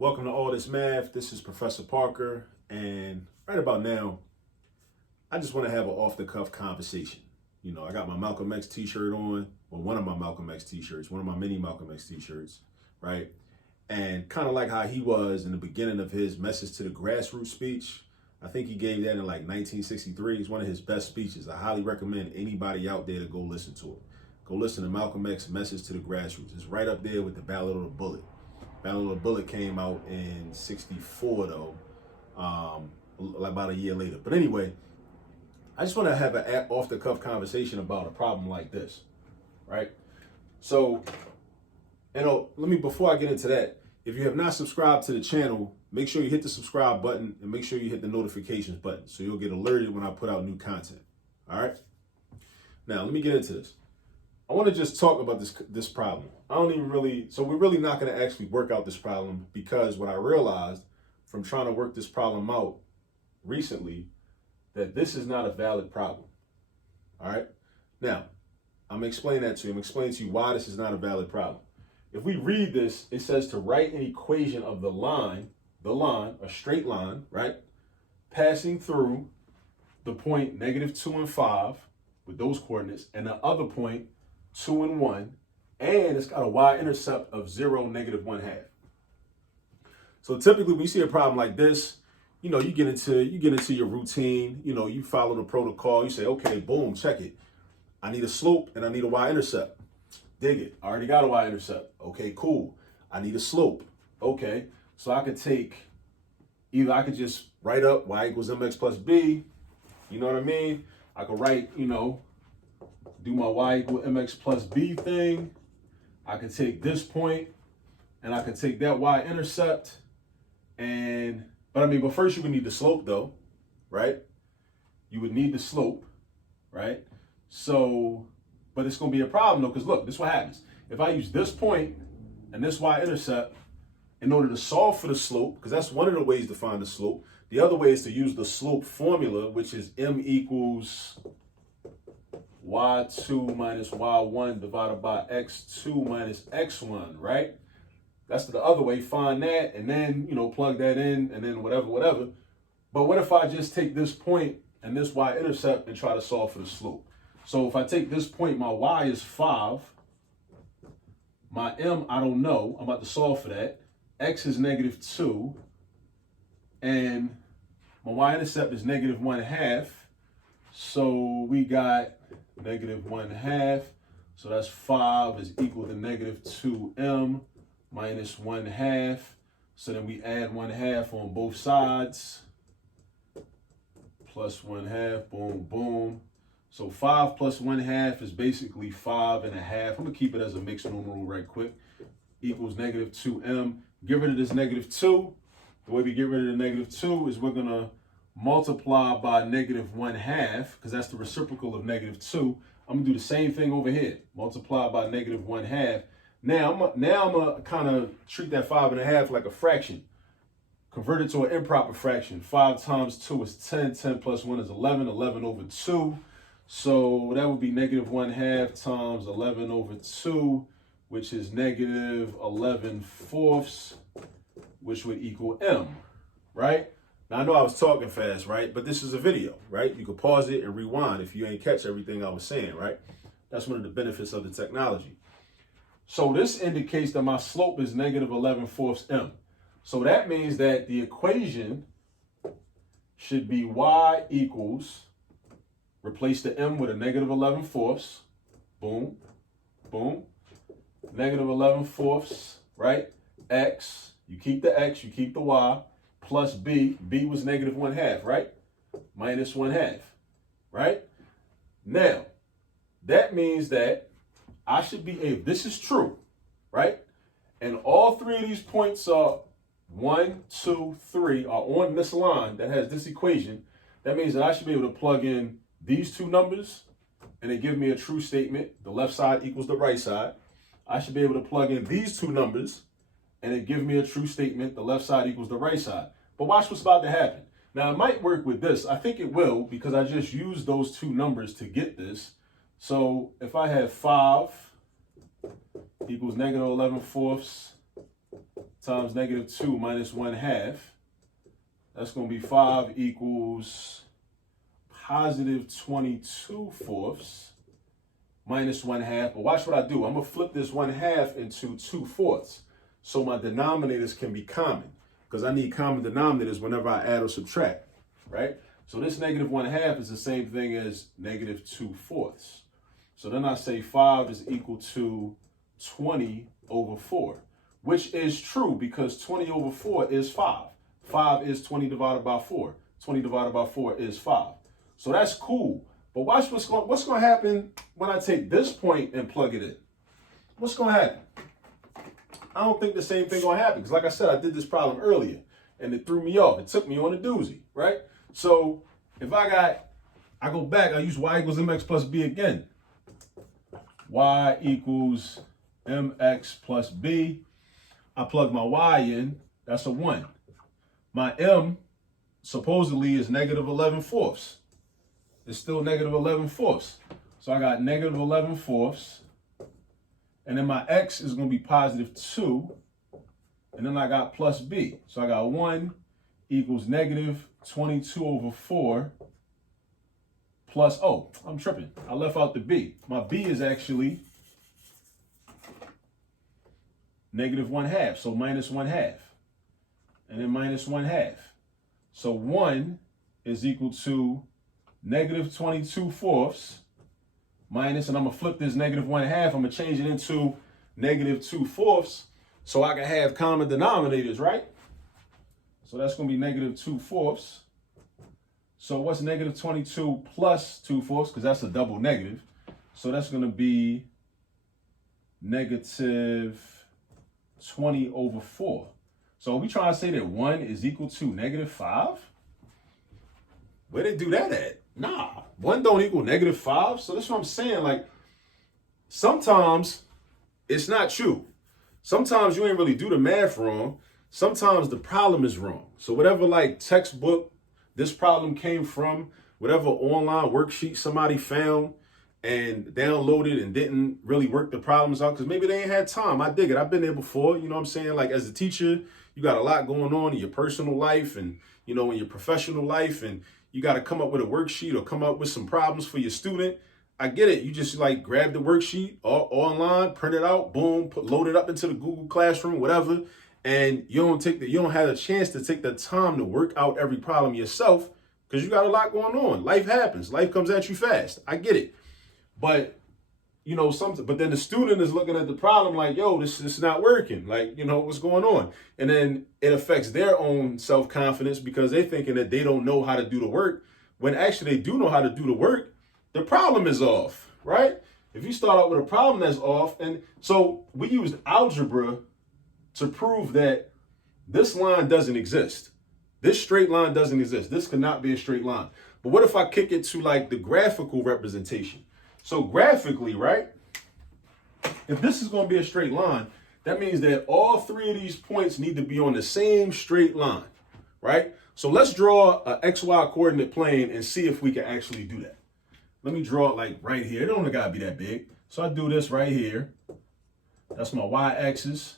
Welcome to All This Math. This is Professor Parker, and right about now, I just want to have an off-the-cuff conversation. You know, I got my Malcolm X t-shirt on, or one of my Malcolm X t-shirts, one of my many Malcolm X t-shirts, right? And kind of like how he was in the beginning of his message to the grassroots speech. I think he gave that in like 1963. It's one of his best speeches. I highly recommend anybody out there to go listen to it. Go listen to Malcolm X's message to the grassroots. It's right up there with the Ballad of the Bullet. Ballad of the Bullet came out in 64 though, about a year later. But anyway, I just want to have an off-the-cuff conversation about a problem like this, right? So, before I get into that, if you have not subscribed to the channel, make sure you hit the subscribe button and make sure you hit the notifications button so you'll get alerted when I put out new content, all right? Now, let me get into this. I want to just talk about this problem. We're really not going to actually work out this problem because what I realized from trying to work this problem out recently, that this is not a valid problem. All right. Now, I'm going to explain that to you. I'm explaining to you why this is not a valid problem. If we read this, it says to write an equation of the line, a straight line, right? Passing through the point -2 and 5 with those coordinates and the other point 2 and 1, and it's got a y-intercept of 0, -1/2. So typically when you see a problem like this, you get into your routine, you follow the protocol, you say, okay, boom, check it. I need a slope and I need a y-intercept. Dig it. I already got a y-intercept. Okay, cool. I need a slope. Okay, so I could just write up y equals mx plus b. You know what I mean? I could write, do my y equal mx plus b thing. I can take this point and I can take that y-intercept. But first you would need the slope though, right? You would need the slope, right? So, but it's gonna be a problem though, because look, this is what happens. If I use this point and this y-intercept in order to solve for the slope, because that's one of the ways to find the slope. The other way is to use the slope formula, which is m equals y2 minus y1 divided by x2 minus x1, right? That's the other way. Find that and then, plug that in and then whatever. But what if I just take this point and this y-intercept and try to solve for the slope? So if I take this point, my y is 5. My m, I don't know. I'm about to solve for that. X is -2. And my y-intercept is -1/2. So we got -1/2. So that's 5 is equal to -2m minus 1/2. So then we add 1/2 on both sides. Plus 1/2, boom, boom. So 5 plus 1/2 is basically 5.5. I'm gonna keep it as a mixed numeral right quick. Equals -2m. Get rid of this -2. The way we get rid of the -2 is we're gonna multiply by -1/2, because that's the reciprocal of -2. I'm gonna do the same thing over here. Multiply by -1/2. Now I'm gonna kind of treat that 5.5 like a fraction. Convert it to an improper fraction. 5 times 2 is 10. 10 plus 1 is 11. 11 over 2. So that would be -1/2 times 11 over 2, which is -11/4, which would equal m, right? Now, I know I was talking fast, right? But this is a video, right? You can pause it and rewind if you ain't catch everything I was saying, right? That's one of the benefits of the technology. So this indicates that my slope is -11/4 m. So that means that the equation should be y equals, replace the m with a -11/4. Boom, boom. -11/4, right? X, you keep the x, you keep the y. Plus b, b was -1/2, right? Minus 1/2, right? Now, that means that I should be able, this is true, right? And all three of these points are 1, 2, 3 are on this line that has this equation. That means that I should be able to plug in these two numbers and it give me a true statement. The left side equals the right side. I should be able to plug in these two numbers and it give me a true statement. The left side equals the right side. But watch what's about to happen. Now, it might work with this. I think it will because I just used those two numbers to get this. So if I have 5 equals -11/4 times negative 2 minus 1/2. That's going to be 5 equals positive 22/4 minus 1/2. But watch what I do. I'm going to flip this 1/2 into 2/4 so my denominators can be common, because I need common denominators whenever I add or subtract, right? So this negative 1/2 is the same thing as negative 2/4. So then I say 5 is equal to 20/4, which is true because 20/4 is 5. 5 is 20 divided by 4. 20 divided by 4 is 5. So that's cool. But watch what's going to happen when I take this point and plug it in. What's going to happen? I don't think the same thing going to happen, because like I said, I did this problem earlier and it threw me off. It took me on a doozy, right? So if I go back, I use y equals mx plus b again. Y equals mx plus b. I plug my y in, that's a 1. My m supposedly is negative 11/4. It's still negative 11/4. So I got negative 11/4. And then my x is going to be positive 2. And then I got plus b. So I got 1 equals negative 22/4 plus, oh, I'm tripping. I left out the b. My b is actually negative 1/2. So minus 1/2. And then minus 1/2. So 1 is equal to negative 22/4 minus, and I'm going to flip this negative 1/2. I'm going to change it into negative 2/4 so I can have common denominators, right? So that's going to be negative 2/4. So what's negative 22 plus 2/4? Because that's a double negative. So that's going to be negative 20/4. So are we trying to say that 1 is equal to negative 5? Where they do that at? Nah, 1 don't equal negative 5. So that's what I'm saying. Like, sometimes it's not you. Sometimes you ain't really do the math wrong. Sometimes the problem is wrong. So whatever like textbook this problem came from, whatever online worksheet somebody found and downloaded and didn't really work the problems out, because maybe they ain't had time. I dig it. I've been there before. You know what I'm saying? Like, as a teacher, you got a lot going on in your personal life and, you know, in your professional life, and you got to come up with a worksheet or come up with some problems for your student. I get it. You just like grab the worksheet or online, print it out, boom, load it up into the Google Classroom, whatever. And you don't have a chance to take the time to work out every problem yourself because you got a lot going on. Life happens. Life comes at you fast. I get it. But, you know, but then the student is looking at the problem like, yo, this is not working. Like, you know, what's going on? And then it affects their own self-confidence because they're thinking that they don't know how to do the work, when actually they do know how to do the work. The problem is off, right? If you start out with a problem that's off, and so we used algebra to prove that this line doesn't exist. This straight line doesn't exist. This cannot be a straight line. But what if I kick it to like the graphical representation? So graphically, right? If this is going to be a straight line, that means that all three of these points need to be on the same straight line, right? So let's draw a XY coordinate plane and see if we can actually do that. Let me draw it like right here. It don't gotta be that big. So I do this right here. That's my y-axis.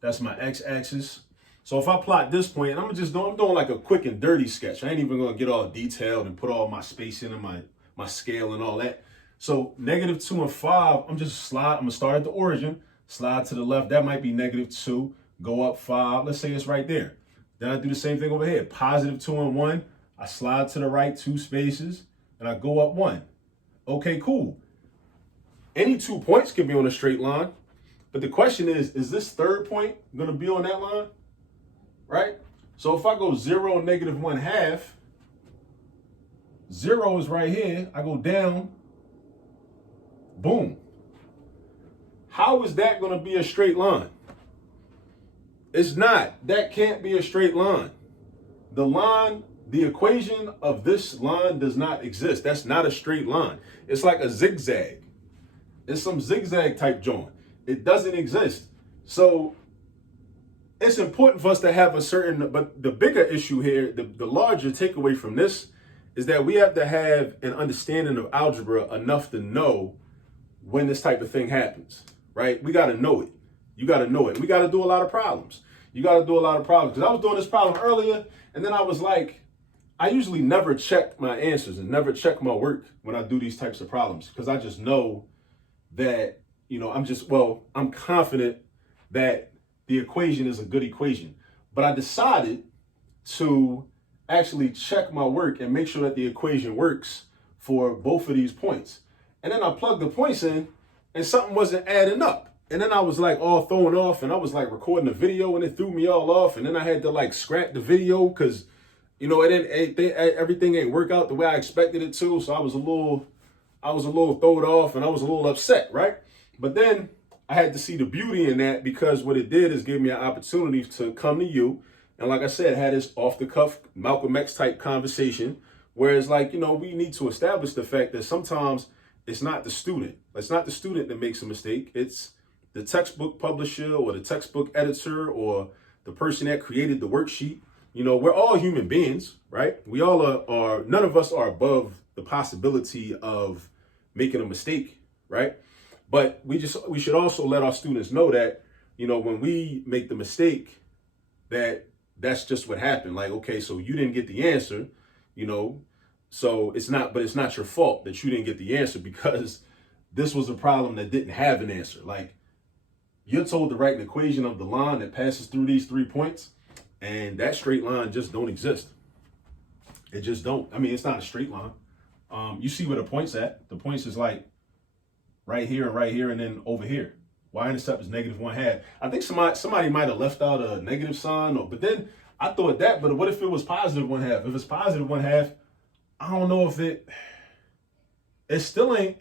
That's my x-axis. So if I plot this point, and I'm doing like a quick and dirty sketch. I ain't even gonna get all detailed and put all my spacing and my scale and all that. So negative 2 and 5, I'm gonna start at the origin, slide to the left. That might be negative 2, go up 5. Let's say it's right there. Then I do the same thing over here. Positive 2 and 1, I slide to the right 2 spaces, and I go up 1. Okay, cool. Any 2 points can be on a straight line, but the question is this third point gonna be on that line, right? So if I go 0, negative 1/2, 0 is right here, I go down, boom. How is that gonna be a straight line? It's not. That can't be a straight line. The equation of this line does not exist. That's not a straight line. It's like a zigzag. It's some zigzag type joint. It doesn't exist. So it's important for us to have but the bigger issue here, the larger takeaway from this is that we have to have an understanding of algebra enough to know when this type of thing happens, right? We got to know it. You got to know it. We got to do a lot of problems. You got to do a lot of problems. Because I was doing this problem earlier, and then I was like, I usually never check my answers and never check my work when I do these types of problems, because I just know that, I'm confident that the equation is a good equation. But I decided to actually check my work and make sure that the equation works for both of these points. And then I plugged the points in and something wasn't adding up. And then I was like all thrown off, and I was like recording a video and it threw me all off. And then I had to like scrap the video because, everything ain't work out the way I expected it to. So I was a little thrown off and I was a little upset, right? But then I had to see the beauty in that, because what it did is give me an opportunity to come to you. And like I said, had this off the cuff Malcolm X type conversation, whereas we need to establish the fact that sometimes it's not the student. It's not the student that makes a mistake. It's the textbook publisher or the textbook editor or the person that created the worksheet. We're all human beings, right? We all are, none of us are above the possibility of making a mistake, right? But we should also let our students know that, when we make the mistake, that's just what happened. Like, okay, so you didn't get the answer, so it's not your fault that you didn't get the answer, because this was a problem that didn't have an answer. Like, you're told to write an equation of the line that passes through these 3 points, and that straight line just don't exist. It just don't. I mean, it's not a straight line. You see where the point's at. The points is like right here, and then over here. Y-intercept is -1/2. I think somebody might have left out a negative sign, but then I thought that, but what if it was +1/2? If it's +1/2, I don't know if it still ain't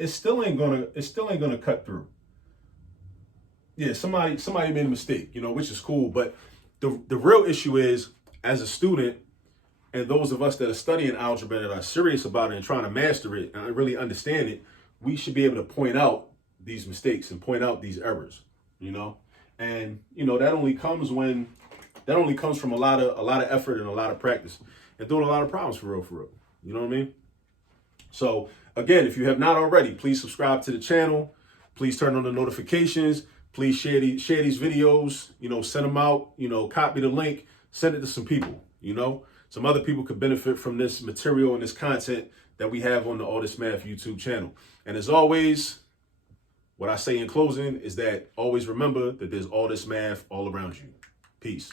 gonna cut through. Yeah, somebody made a mistake, which is cool. But the real issue is, as a student, and those of us that are studying algebra and are serious about it and trying to master it and really understand it, we should be able to point out these mistakes and point out these errors, and that only comes from a lot of effort and a lot of practice and doing a lot of problems for real. You know what I mean? So again, if you have not already, please subscribe to the channel. Please turn on the notifications. Please share these videos. Send them out. Copy the link. Send it to some people. Some other people could benefit from this material and this content that we have on the All This Math YouTube channel. And as always, what I say in closing is that always remember that there's all this math all around you. Peace.